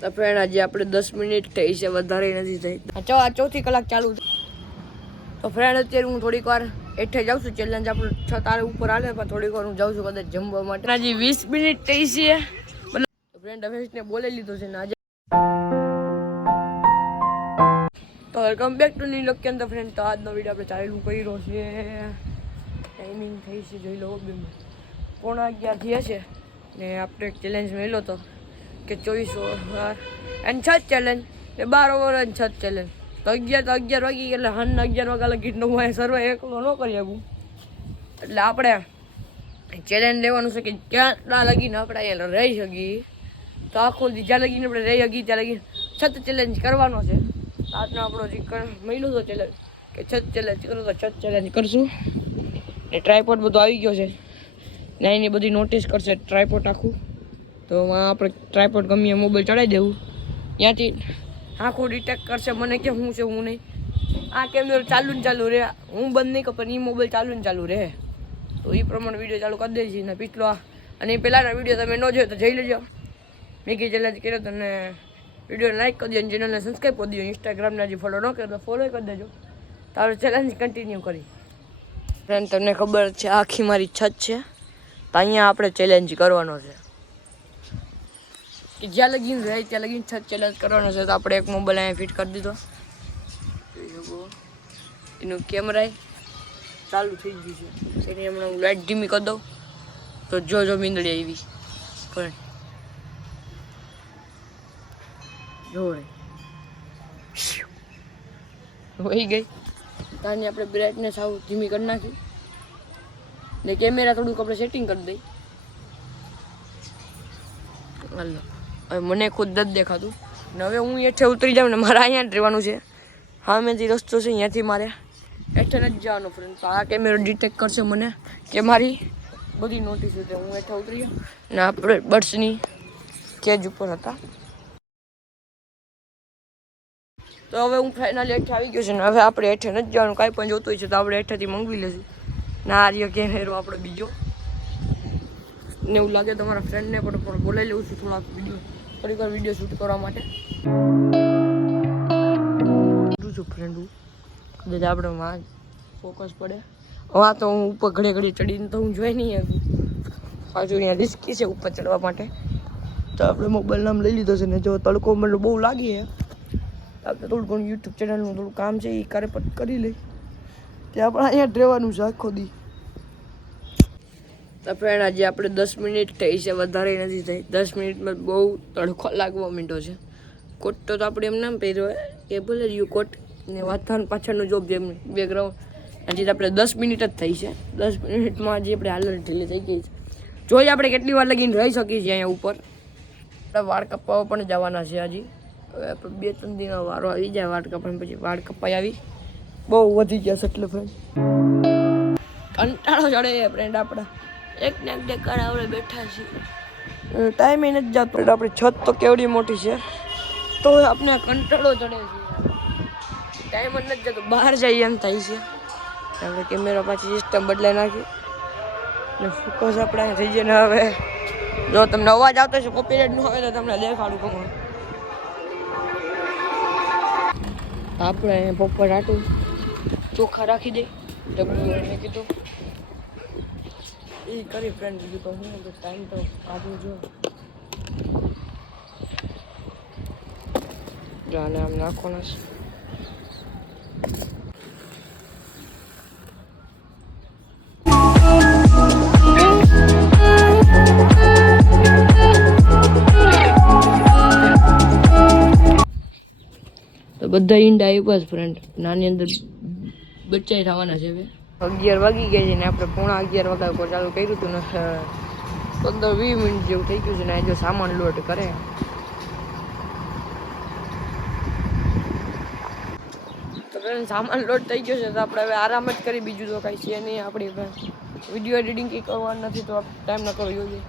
તો ફ્રેન્ડ આજે આપણે દસ મિનિટ થઈ છે વધારે નથી થઈ. ચો આ ચોથી કલાક ચાલુ છે. તો ફ્રેન્ડ અત્યારે હું થોડીક વાર એઠે જાઉં છું ચેલેન્જ આપણું છ તારે ઉપર હાલે પણ થોડીક વાર હું જાઉં છું કદાચ જમવા માટે. હજી વીસ મિનિટ થઈ છે. ફ્રેન્ડ અવેશને બોલે લીધો છે ને આજે. તો વેલકમ બેક ટુ ની લોકેન તો ફ્રેન્ડ તો આજનો વીડિયો આપણે ચાલુ કર્યો છે. ટાઈમિંગ થઈ છે જોઈ લો બે પોણા અગિયાર થયા છે ને આપણે એક ચેલેન્જ મેળ્યો હતો. કે ચોવીસ ઓવર એન છ ચેલેન્જ ને બાર ઓવર અને છ ચેલેન્જ તો અગિયાર તો અગિયાર વાગી એટલે હન અગિયાર વાગ્યા લગી હું અહીં સર્વે એકલો ન કરી શકું. એટલે આપણે ચેલેન્જ લેવાનું છે કે ક્યાં લગીને આપણે અહીંયા રહી શકીએ. તો આખો જ્યાં લગીને આપણે રહી શકીએ ત્યાં લગીને છત ચેલેન્જ કરવાનો છે. આજનો આપણો જે મહિનો તો ચેલેન્જ કે છત ચેલેન્જ કરો તો છત ચેલેન્જ કરશું. ને ટ્રાયપોર્ટ બધું આવી ગયો છે. ને એની બધી નોટિસ કરશે ટ્રાયપોટ આખું. તો આમાં આપણે ટ્રાયપોડ ગમે મોબાઈલ ચડાવી દેવું. ત્યાંથી આખું ડિટેક્ટ કરશે મને કે હું છે, હું નહીં. આ કેમેરો ચાલુ ને ચાલુ રહે. હું બંધ નહીં કરું, પણ એ મોબાઈલ ચાલુ ને ચાલુ રહે. તો એ પ્રમાણે વીડિયો ચાલુ કરી દઈશી ને પીછલો અને એ પહેલાંના વીડિયો તમે ન જોયો તો જઈ લેજો. મેગી ચેલેન્જ કર્યો તને વીડિયો લાઈક કરી દો અને ચેનલને સબસ્ક્રાઈબ કરી દો. ઇન્સ્ટાગ્રામને હજી ફોલો ન કર્યો તો ફોલો કરી દેજો. તો આપણે ચેલેન્જ કન્ટિન્યુ કરી ફ્રેન્ડ તમને ખબર છે, આખી મારી છત છે. તો અહીંયા આપણે ચેલેન્જ કરવાનો છે. કે જ્યાં લગીન રહે, ત્યાં લગીન છત ચેલેન્જ કરવાનો છે, તો આપણે એક મોબાઈલ અહીંયા ફિટ કરી દીધો. એનો કેમેરા ચાલુ થઈ ગયું છે. એની હમણાં હું લાઇટ ધીમી કરી દઉં. તો જો જો મીંદડી આવી. પણ જો વહી ગઈ. તાની આપણે બ્રાઇટનેસ આવું ધીમી કરી નાખી. ને કેમેરા થોડુંક આપણે સેટિંગ કરી દઈ. હાલો. મને ખુદ જ દેખાતું. ને હવે હું એઠે ઉતરી જાઉં ને મારે અહીંયા જ રહેવાનું છે. હા, મેં જે રસ્તો છે અહીંયાથી મારે એઠે નથી જવાનું ફ્રેન્ડ તો આ કેમેરો ડિટેક્ટ કરશે મને કે મારી બધી નોટિસ છે હું એઠે ઉતરી જાઉં ને આપણે બર્ડ્સની કેજ ઉપર હતા. તો હવે હું ફાઇનલી હેઠે આવી ગયો છે ને હવે આપણે હેઠે નથી જવાનું. કાંઈ પણ જોતું છે તો આપણે એઠેથી મંગવી લેશું. ના આ કેમેરો આપણો બીજો. ને એવું લાગે તમારા ફ્રેન્ડને પણ બોલાવી લઉં છું થોડાક વીડિયો થોડીક વાર વીડિયો શૂટ કરવા માટે. છું ફ્રેન્ડ કદાચ આપણે માં ફોકસ પડે. હવે તો હું ઉપર ઘડે ઘડી ચડીને તો હું જોઈ નહીં શકું પાછું અહીંયા રિસ્કી છે ઉપર ચડવા માટે. તો આપણે મોબાઈલ નામ લઈ લીધો છે ને જો તડકો મતલબ બહુ લાગી છે. આપણે થોડું ઘણું યુટ્યુબ ચેનલનું થોડું કામ છે એ કાર્ય પણ કરી લઈ. તે આપણે અહીંયા ડ્રેવાનું રહેવાનું છે આખો દી. તો ફ્રેન્ડ આજે આપણે દસ મિનિટ થઈ છે, વધારે નથી થઈ. દસ મિનિટમાં બહુ તડકો લાગવા માંડ્યો છે. કોટ તો આપણે એમ નામ પહેર્યો કે ભલે રહ્યું કોટ. ને વાતાવરણ પાછળનું જોબ જેમ બેકગ્રાઉન્ડ હજી આપણે દસ મિનિટ જ થઈ છે. દસ મિનિટમાં હજી આપણે હાલત ઢીલી થઈ ગઈ છે. જોઈએ આપણે કેટલી વાર લગીને રહી શકીએ છીએ અહીંયા ઉપર. આપણે વાળ કપાવવા પણ જવાના છે હજી હવે આપણે બે ત્રણ દિનનો વારો આવી જાય વાળ કપાઈ પછી વાળ કપાઈ આવી. બહુ વધી ગયા છે એટલે ફ્રેન્ડ કંટાળો ચડે ફ્રેન્ડ આપણા. એક ને એક ડેકાર આપણે બેઠા છીએ. ટાઈમે નથી જતો. એટલે આપણી છત તો કેવડી મોટી છે? તો આપણે કંટાળો ચડે છે. ટાઈમ જ નથી જતો. બહાર જઈએ એમ થાય છે. આપણે કેમેરા પાછી સિસ્ટમ બદલાઈ નાખી ને ફોકસ આપણે અહીંયા થઈ જાય ને હવે. જો તમને અવાજ આવતો છે કોપીરાઇટ ન હોય તો તમને દેખાડું કહું આપણે અહીંયા પપ્પા રાટું ચોખા રાખી દે. ડબલું મેં કીધું. એ કરી ફ્રેન્ડ બીજું તો હું, તો ટાઈમ તો કાઢવું જો આને આમ નાખવાના છે. બધા ઈંડા આવ્યા જ ફ્રેન્ડ નાની અંદર બચ્ચાઈ થવાના છે હવે. અગિયાર વાગી ગયા છે ને આપણે પોણા અગિયાર વાગ્યા ઉપર ચાલુ કર્યું હતું ને પંદર વીસ મિનિટ જેવું થઈ ગયું છે ને જો સામાન લોડ કરે. તો સામાન લોડ થઈ ગયો છે તો આપણે હવે આરામ જ કરી બીજું તો કાંઈ છે નહીં આપણી વીડિયો એડિટિંગ કંઈ કરવાનું નથી તો ટાઈમ ન કરવો જોઈએ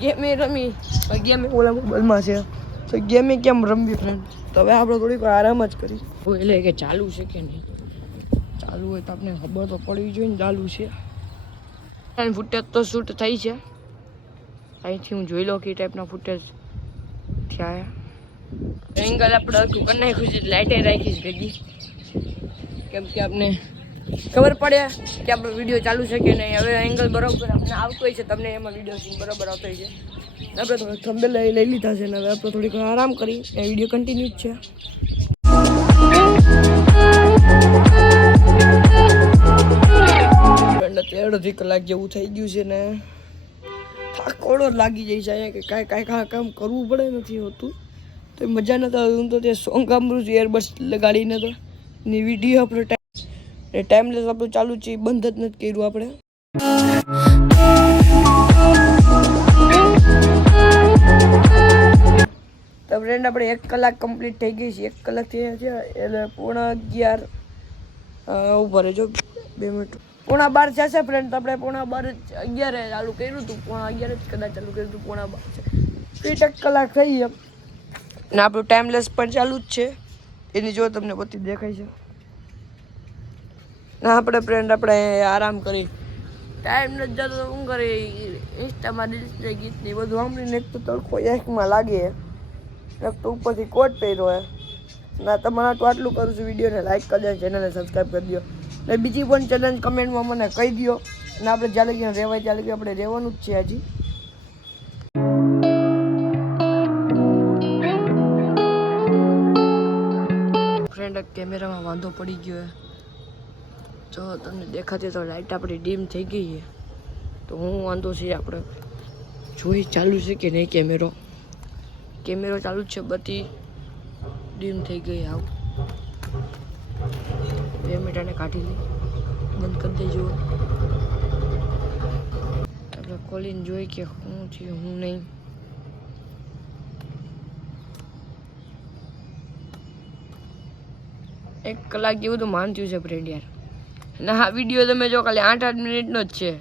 ગેમે રમી. ગેમે ઓલા મોબાઈલમાં છે. તો ગેમે કેમ રમવી ફ્રેન્ડ તો હવે આપણે થોડીક આરામ જ કરી. એટલે કે ચાલુ છે કે નહીં? ચાલુ હોય તો આપણે ખબર તો પડવી જોઈએ ને ચાલુ છે. ફૂટેજ તો શૂટ થઈ છે. અહીંથી હું જોઈ લઉં કે ટાઈપના ફૂટેજ થયા. એંગલ આપણે હરખું કરી નાખ્યું છે લાઇટે રાખી છે ભેગી. કેમ કે આપણે ખબર પડે કે આપણો વીડિયો ચાલુ છે કે નહીં. હવે એંગલ બરાબર આપણે આવતો હોય છે, તમને એમાં વીડિયો બરાબર આવતો હોય છે. આપણે થોડો થંબેલ લઈ લઈ લીધા છે ને, હવે આપણે થોડીક આરામ કરી એ વીડિયો કન્ટિન્યુ જ છે. તેર અડધી કલાક જેવું થઈ ગયું છે ને. થાકોડો લાગી જાય છે અહીંયા કે કાંઈ કાંઈ કાંઈ કામ કરવું પડે નથી હોતું. તો મજા નતા હું તો તે સોંગ સાંભળું છું એરબડ્સ લગાડીને તો. ને વીડિયો આપણો ટાઈમ એ ટાઈમલેસ આપણું ચાલુ છે બંધ જ નથી કર્યું આપણે. તો ફ્રેન્ડ આપણે એક કલાક કમ્પ્લીટ થઈ ગઈ છે. એક કલાક થઈ છે, એટલે પૂર્ણ અગિયાર. ઊભા રહેજો, બે મિનિટ પોણા બાર જશે ફ્રેન્ડ આપણે પોણા બાર જ અગિયારે ચાલુ કર્યું હતું. પોણા અગિયાર જ કદાચ ચાલુ કર્યું હતું, પોણા બાર છે. ફીટ કલાક થઈ એમ. ને આપણું ટાઈમલેસ પણ ચાલુ જ છે. એની જો તમને બધી દેખાય છે. ના આપણે ફ્રેન્ડ આપણે આરામ કરી. ટાઈમ નથી જતો શું કરીએ? ઇન્સ્ટામાં રીલ્સ ગીત ને એ બધું સાંભળીને એક તો તડકો એકમાં લાગે. એક તો ઉપરથી કોટ પહેર્યો હે. ના, તમારા તો આટલું કરું છું. વિડીયોને લાઈક કરી દો ચેનલને સબસ્ક્રાઈબ કરી દો ને બીજી પણ ચેલેન્જ કમેન્ટમાં મને કહી દો અને આપણે જ્યાં લગી રહેવાય ત્યાં લગી આપણે રહેવાનું જ છે હજી. ફ્રેન્ડ કેમેરામાં વાંધો પડી ગયો જો તમને દેખાતી તો લાઇટ આપણી ડીમ થઈ ગઈ છે તો હું વાંધો છે આપણે જોઈ ચાલુ છે કે નહીં કેમેરો? કેમેરો ચાલુ જ છે, બધી ડીમ થઈ ગઈ આવ. બે મિનિટાને કાઢી લઈ. બંધ કરી દેજો. આપણે ખોલીને જોઈ કે શું છે, હું નહીં. એક કલાક જેવું તો માન થયું છે ફ્રેન્ડ યાર. ના આ વીડિયો તમે જો ખાલી આઠ આઠ મિનિટનો જ છે.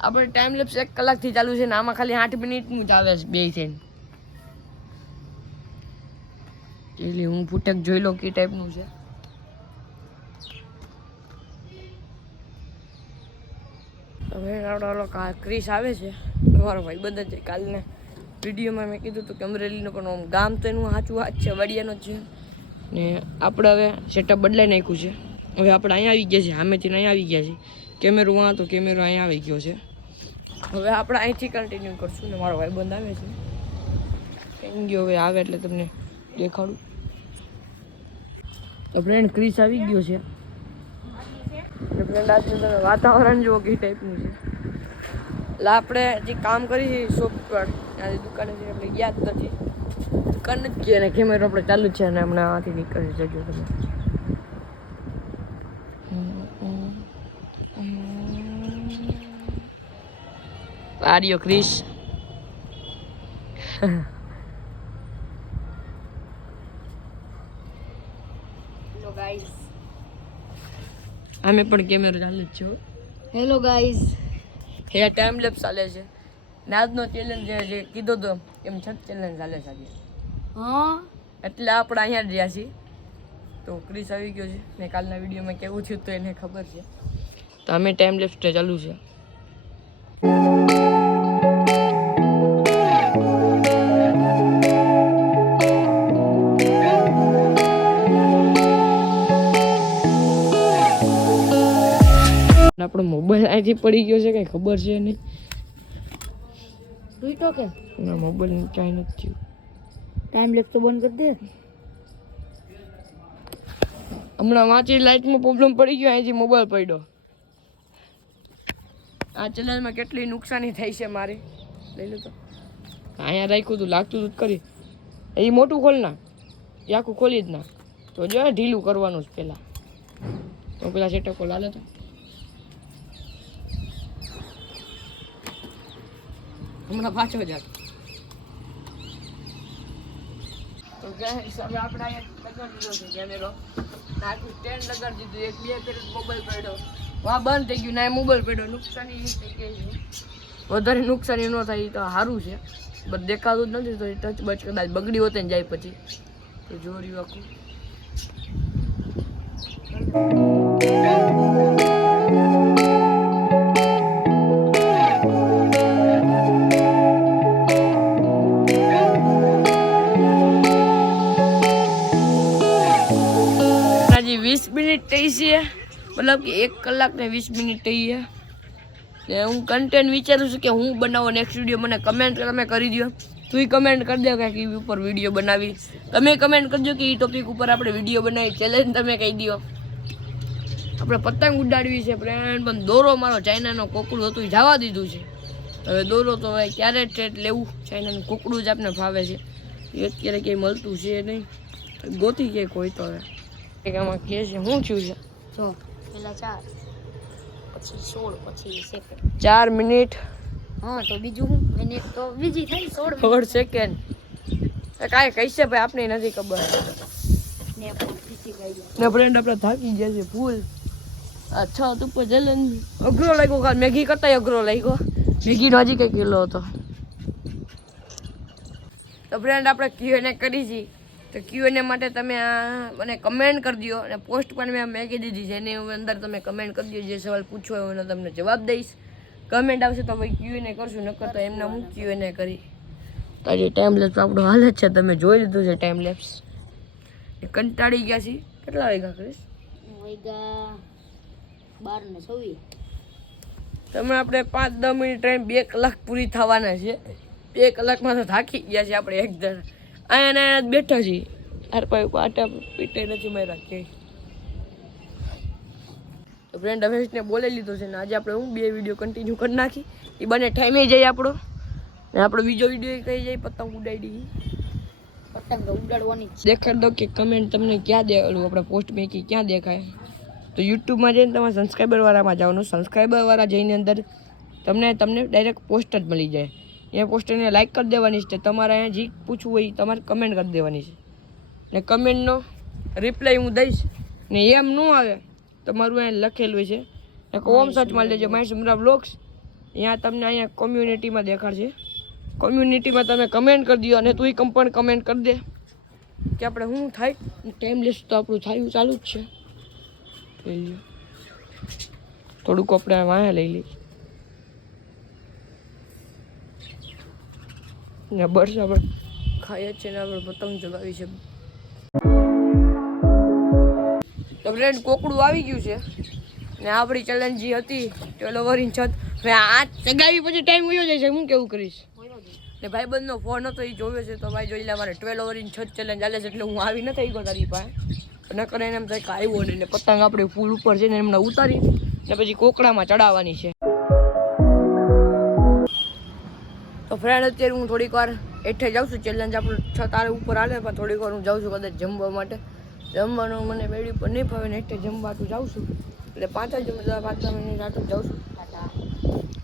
આપણે ટાઈમ લેપ્સ એક કલાકથી ચાલુ છે ને આમાં ખાલી આઠ મિનિટનું જ આવે છે બે થઈને. એટલે હું ફૂટેક જોઈ લઉં કે ટાઈપનું છે. હવે ઓલો ક્રિસ આવે છે. મારો ભાઈ બધા જ કાલને વિડીયોમાં મેં કીધું હતું કે અમરેલીનું પણ આમ ગામ તો એનું સાચું હાથ છે, વડિયાનો જ છે. ને આપણે હવે સેટઅપ બદલાઈ નાખ્યું છે. હવે આપણે અહીંયા આવી ગયા છે સામેથી અહીંયા આવી ગયા છે કેમેરો વાં તો કેમેરો અહીંયા આવી ગયો છે. હવે આપણે અહીંથી કન્ટિન્યુ કરશું ને મારો ભાઈ બંધ આવે છે. કઈ ગયો હવે આવે એટલે તમને દેખાડું. તો ફ્રેન્ડ ક્રિસ આવી ગયો છે. ને ફ્રેન્ડ આજનું તમે વાતાવરણ જુઓ કે ટાઈપનું છે. એટલે આપણે જે કામ કરી શોપ પર ત્યાંથી દુકાને છે આપણે યાદ નથી દુકાન જ છે અને કેમેરો આપણે ચાલુ જ છે અને હમણાં આથી નીકળી જજો તમે. આર્યો ક્રિસ હેલો ગાઈસ અમે પણ કેમેરો ચાલે જ છે hello guys hey time lapse ચાલે છે. ને આજનો ચેલેન્જ જે કીધો તો એમ છત ચેલેન્જ ચાલે છે આજે. હા? એટલે આપણે અહીંયા જ રહ્યા છીએ. તો ક્રિસ આવી ગયો છે ને કાલના વિડીયોમાં કેવું થયું તો એને ખબર છે. તો અમે ટાઈમ લેપ્સ ચાલુ છે. આપણો મોબાઈલ અહીંથી પડી ગયો છે કંઈ ખબર છે નહીં. તો કે? ના મોબાઈલ ક્યાંય નથી થયું. ટાઈમ લેપ તો બંધ કરી દે. હમણાં વાંચી લાઇટમાં પ્રોબ્લેમ પડી ગયો અહીંથી મોબાઈલ પડ્યો. આ ચેનલમાં કેટલી નુકસાની થઈ છે મારી. લઈ લો તો. અહીંયા રાખ્યું હતું લાગતું હતું કરી એ મોટું ખોલ ના. એ આખું ખોલી જ ના. તો જો ઢીલું કરવાનું જ પહેલાં તો પેલા સેટઅપ કોલ હાલે તો. હમણાં પાછો જાત તો guys, હવે આપણે અહીંયા લગાડી દીધો છે કેમેરો. નાખું સ્ટેન્ડ લગાડી દીધું એક બે ફેર મોબાઈલ પડ્યો. વાહ બંધ થઈ ગયું ના મોબાઈલ પડ્યો. નુકસાની થઈ ગઈ વધારે નુકસાની ન થાય તો સારું છે. બટ દેખાતું જ નથી ટચ બચ કદાચ બગડી હોતે ને જાય પછી. તો જોર્યું આખું મિનિટ થઈ છે. મતલબ કે એક કલાક ને વીસ મિનિટ થઈ છે. ને હું કન્ટેન્ટ વિચારું છું કે હું બનાવો નેક્સ્ટ વીડિયો મને કમેન્ટ તમે કરી દો તું કમેન્ટ કરી દો કે એ ઉપર વીડિયો બનાવી. તમે કમેન્ટ કરજો કે એ ટોપિક ઉપર આપણે વીડિયો બનાવી. ચેલેન્જ તમે કહી દો આપણે પતંગ ઉડાડવી છે ફ્રેન્ડ પણ દોરો મારો ચાઇનાનો કોકડું હતું એ જવા દીધું છે. હવે દોરો તો હવે ક્યારે ટ્રેટ લેવું? ચાઇનાનું કોકડું જ આપણે ફાવે છે. એ અત્યારે ક્યાંય મળતું છે નહીં. ગોતી ક્યાંક હોય તો હવે. આમાં કે છે હું થયું છે જો પેલા ચાર પછી સોળ પછી સેકન્ડ ચાર મિનિટ હા તો બીજું હું મિનિટ તો બીજી થઈ સોળ સોળ સેકન્ડ કાંઈ કહીશે ભાઈ આપણે નથી ખબર. ને ને ફ્રેન્ડ આપણે થાકી ગયા છે ફૂલ આ છત ઉપર જલન. અઘરો લાગ્યો કાલ મેગી કરતા અઘરો લાગ્યો. મેગીનો હજી કઈ કિલો હતો. તો ફ્રેન્ડ આપણે ક્યુએનએ કરી છે તો ક્યુએને માટે તમે આ મને કમેન્ટ કરી દો અને પોસ્ટ પણ મેં મેકી દીધી છે. એની અંદર તમે કમેન્ટ કરી દો જે સવાલ પૂછો હોય એનો તમને જવાબ દઈશ. કમેન્ટ આવશે તો ભાઈ ક્યુએને કરશું નકર તો એમને હું ક્યુએને કરી. તો આજે ટાઈમ લેપ્સ આપણો હાલ જ છે. તમે જોઈ લીધું છે ટાઈમ લેપ્સ કંટાળી ગયા છીએ. કેટલા વાગ્યા કરીશ બાર ને છવ્વીસ. તમે આપણે પાંચ દસ મિનિટ ટ્રેન બે કલાક પૂરી થવાના છે. બે કલાકમાં તો થાકી ગયા છે આપણે એક જણ. અહીંયા બેઠા છીએ. આર પાસે પાટા પીટે નથી માર્યા કે. ફ્રેન્ડ હવેશને બોલી લીધો છે ને આજે આપણે હું બે વીડિયો કન્ટિન્યુ કરી નાખી. એ બંને ટાઈમે જાય આપણો. ને આપણો બીજો વીડિયો કહી જાય પતંગ ઉડાડી. પતંગ ઉડાડવાની દેખાડ દો કે કમેન્ટ તમને ક્યાં દે ઓલું આપણે પોસ્ટ મેકી ક્યાં દેખાય? તો યુટ્યુબમાં જઈને તમારે સબસ્ક્રાઈબરવાળામાં જવાનું સબસ્ક્રાઈબરવાળા જઈને અંદર તમને તમને ડાયરેક્ટ પોસ્ટ જ મળી જાય. એ પોસ્ટરને લાઈક કરી દેવાની છે. તમારે અહીંયા જે પૂછવું હોય તમારે કમેન્ટ કરી દેવાની છે. ને કમેન્ટનો રિપ્લાય હું દઈશ. ને એમ ન આવે તમારું અહીંયા લખેલું છે. ને કોમ મારી લેજો. My Sumra vlogs. અહીંયા તમને અહીંયા કોમ્યુનિટીમાં દેખાડશે. કોમ્યુનિટીમાં તમે કમેન્ટ કરી દો અને તું પણ કમેન્ટ કરી દે. કે આપણે શું થાય? ટાઈમ લેસ તો આપણું થયું ચાલુ જ છે. થોડુંક આપણે વાયા લઈ લઈએ. ને બર્સ આપણે ખાઈએ છીએ ને આપણે પતંગ ચગાવી છે. તો ફ્રેન્ડ કોકડું આવી ગયું છે. ને આપણી ચેલેન્જ જે હતી ચલો વરીને છત. હવે આ ચગાવી, પછી ટાઈમ ગયો જાય છે. હું કેવું કરીશ? ને ભાઈબંધનો ફોન હતો એ જોવે છે. તો ભાઈ જોઈ લે, મારે ટ્વેલ ઓવરની છત ચેલેન્જ ચાલે છે. એટલે હું આવી નથી ગયો તારી પાસે. ન કરે એને એમ થાય આવ્યો ને પતંગ આપણે ફૂલ ઉપર છે ને એમને ઉતારી. ને પછી કોકડામાં ચડાવવાની છે. ફ્રેન્ડ અત્યારે હું થોડીક વાર એઠે જાઉં છું. ચેલેન્જ આપણું છ તારે ઉપર હાલે પણ થોડીક વાર હું જાઉં છું કદાચ જમવા માટે. જમવાનું મને બેડી પર નહીં ફાવે ને એઠે જમવા તો જાઉં છું. એટલે પાંચ જ પાંચ મિનિટ આટલું જાઉં છું.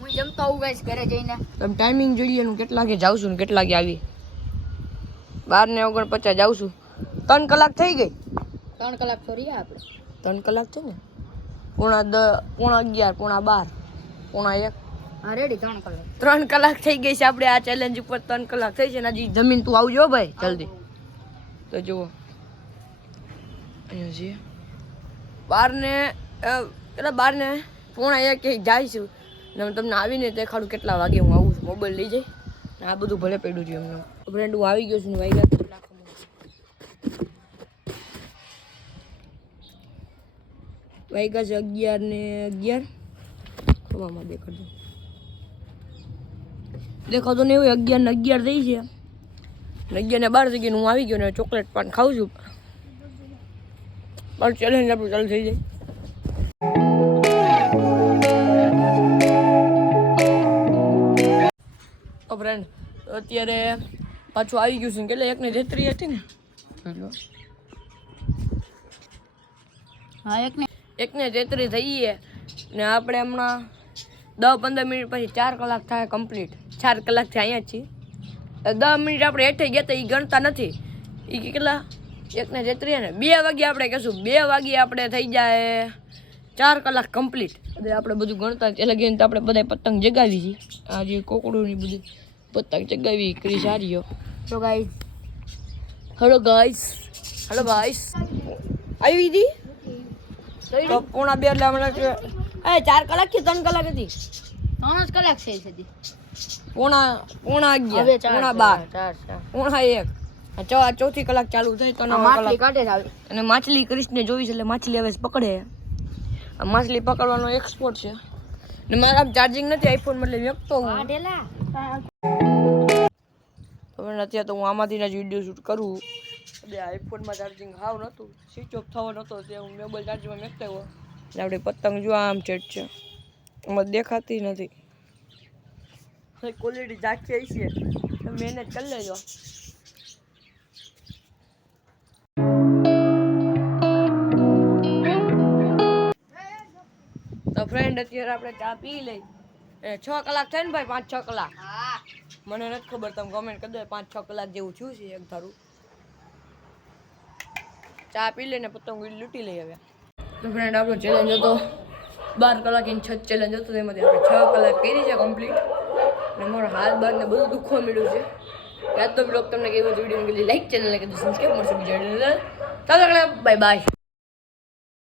હું જમતા આવું ગાઈશ ઘરે જઈને. તમે ટાઈમિંગ જોઈએ હું કેટલા વાગે જાઉં છું ને કેટલા વાગે આવી. બાર ને ઓગણપચાસ જાઉં છું. ત્રણ કલાક થઈ ગઈ. ત્રણ કલાક તો રહ્યા આપણે. ત્રણ કલાક છે ને? પોણા દ પોણા અગિયાર પોણા બાર પોણા એક. રેડી ત્રણ કલાક. ત્રણ કલાક થઈ ગઈ છે આપણે આ ચેલેન્જ ઉપર ત્રણ કલાક થઈ છે ને હજી જમીન તું આવજો ભાઈ, જલ્દી. તો જુઓ. અહીંયા છીએ બારને કેટલા બાર ને પોણા એક એક ને તમને આવીને દેખાડું કેટલા વાગે હું આવું છું. મોબાઈલ લઈ જઈ ને આ બધું ભલે પડ્યું છે એમને. ફ્રેન્ડ હું આવી ગયો છું ને વાગ્યા કલાક વાગ્યા છે. અગિયાર ને અગિયાર. ખવામાં દેખાડું દેખાતો નહીં હોય અગિયાર ને અગિયાર થઈ છે. ને અગિયાર ને બાર થઈ ગયું હું આવી ગયો ને ચોકલેટ પણ ખાઉં છું. પણ ચેલેન્જ આપણું ચાલુ થઈ જાય. ફ્રેન્ડ અત્યારે પાછું આવી ગયું છે કેટલે? એકને જેત્રી હતી ને? હા એકને. એકને જેત્રી થઈ ને આપણે હમણાં દસ પંદર મિનિટ પછી ચાર કલાક થાય કમ્પ્લીટ ચાર કલાકથી અહીંયા જ છીએ દસ મિનિટ આપણે હેઠે ગયા તા એ ગણતા નથી. એ કેટલા? એકને તેત્રી ને બે વાગે આપણે કહેશું બે વાગે આપણે થઈ જાય ચાર કલાક કમ્પ્લીટ એટલે આપણે બધું ગણતા એટલે ગઈને તો આપણે બધા પતંગ જગાવી છીએ આ જે કોકડું ને બધું પતંગ જગાવી કરી સારીઓ. તો guys hello guys hello guys આવી હતી? તો પોણા બે એટલે હમણાં એ ચાર કલાક કે ત્રણ કલાક હતી? ત્રણ જ કલાક છે પોણા પોણા અગિયાર પોણા બાર. પોણા એક. ચોથી કલાક ચાલુ થઈ તો માછલી અને માછલી કૃષ્ણને જોઈશ એટલે માછલી હવે પકડે. માછલી પકડવાનો એક્સપોર્ટ છે. ને મારા ચાર્જિંગ નથી આઈફોન એટલે વ્યક્તો હું. હવે અત્યારે તો હું આમાંથી જ વીડિયો શૂટ કરું. એટલે આઈફોનમાં ચાર્જિંગ હાવ નહોતું સ્વિચ ઓફ થવો નહોતો તે હું મોબાઈલ મેકતા હોય એટલે આપણે પતંગ જો આમ ચેટ છે. એમાં દેખાતી નથી. ક્વોલિટી ઝાંખી છે. મહેનત કરી લેજો. તો ફ્રેન્ડ અત્યારે આપણે ચા પી લઈ. એ છ કલાક થાય ને ભાઈ પાંચ છ કલાક. હા. મને નથી ખબર તમે કમેન્ટ કરી દો પાંચ છ કલાક જેવું થયું છે એક ધારું. ચા પી લઈને પતંગ લૂંટી લઈ હવે તો ફ્રેન્ડ આપણો ચેલેન્જ હતો. બાર કલાક ઇન છ ચેલેન્જ હતો તેમાંથી આપણે છ કલાક કરી છે કમ્પ્લીટ અને મારો હાથ, બાર ને બધું દુખવા મળ્યું છે. યાદ તો બ્લોગ તમને કેવું વીડિયો લાઈક ચેનલ કે સબસ્ક્રાઈબ મળશે બીજા ચાલો બાય બાય